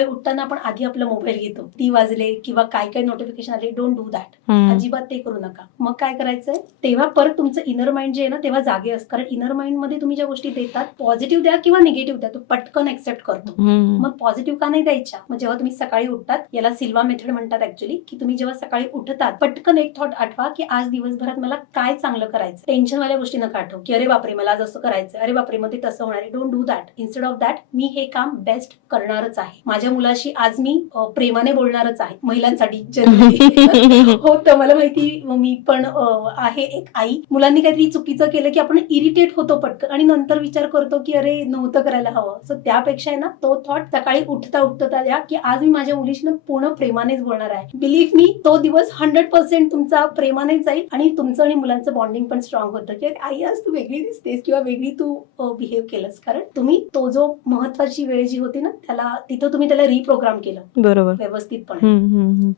सकाळी उठताना आपण आधी आपला मोबाईल घेतो, ती वाजले किंवा काय काय नोटिफिकेशन आले, डोंट डू दॅट. अजिबात ते करू नका. मग काय करायचंय, तेव्हा परत तुमचं इनर माइंड जे आहे ना तेव्हा जागे असतं. कारण इनर माइंड मध्ये तुम्ही ज्या गोष्टी देतात, पॉझिटिव्ह द्या किंवा निगेटिव्ह द्या, तो पटकन एक्सेप्ट करतो. मग पॉझिटिव्ह का नाही द्यायच्या. मग जेव्हा तुम्ही सकाळी उठतात, याला सिल्वा मेथड म्हणतात ऍक्च्युअली, की तुम्ही जेव्हा सकाळी उठतात पटकन एक थॉट आठवा की आज दिवसभरात मला काय चांगलं करायचं. टेन्शन वाल्या गोष्टी नका आठवू की अरे बापरे मला आज असं करायचं, अरे बापरे मग ते तसं होणार आहे. Don't do that. Instead of that मी हे काम बेस्ट करणारच आहे. माझ्या मुलाशी आज मी प्रेमाने बोलणारच आहे. महिलांसाठी जनरली होतं मला माहिती, मी पण आहे एक आई. मुलांनी काहीतरी चुकीचं केलं की आपण इरिटेट होतो पटकन आणि नंतर विचार करतो की अरे नव्हतं करायला हवं. सो त्यापेक्षा आहे ना तो थॉट सकाळी उठता उठता द्या की आज मी माझ्या मुलीशी ना पूर्ण प्रेमानेच बोलणार आहे. बिलीव्ह मी, तो दिवस 100% तुमचा प्रेमानेच जाईल आणि तुमचं आणि मुलांचं बॉन्डिंग पण स्ट्रॉंग होतं की आई आज तू वेगळी दिसतेस किंवा वेगळी तू बिहेव केलंस. कारण तुम्ही तो जो महत्वाची वेळ जी होती ना त्याला तिथं तुम्ही त्याला रिप्रोग्राम केलं बरोबर व्यवस्थितपणे.